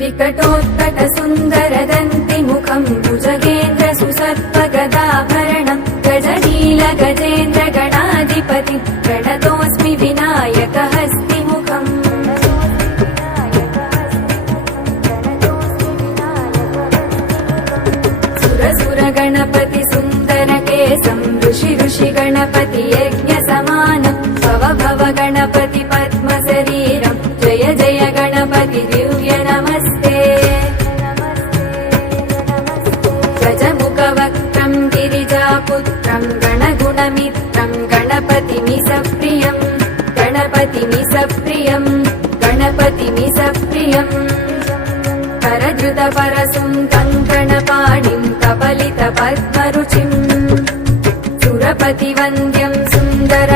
विकटोत्कट सुन्दरदन्ति मुखम् भुजगेन्द्र सुसर्पगदाभरणम् गजनील गजेन्द्र गणाधिपति प्रणतोऽस्मि विनायक हस्तिमुखम् सुरसुर गणपति सुन्दर केसम् ऋषि ऋषि गणपति यज्ञ समानम् भव भव गणपति पद्म शरीरम् जय जय गणपति दिव्य नमस्ते गजमुखवक्त्रम् गिरिजापुत्रम् गणगुणमित्रम् गणपतिमिसप्रियम् गणपतिमिसप्रियम् गणपतिमिसप्रियम् करधृत परसुन्दम् गणपाणिम् कपलित पद्मरुचिम् सुरपतिवन्द्यम् सुन्दर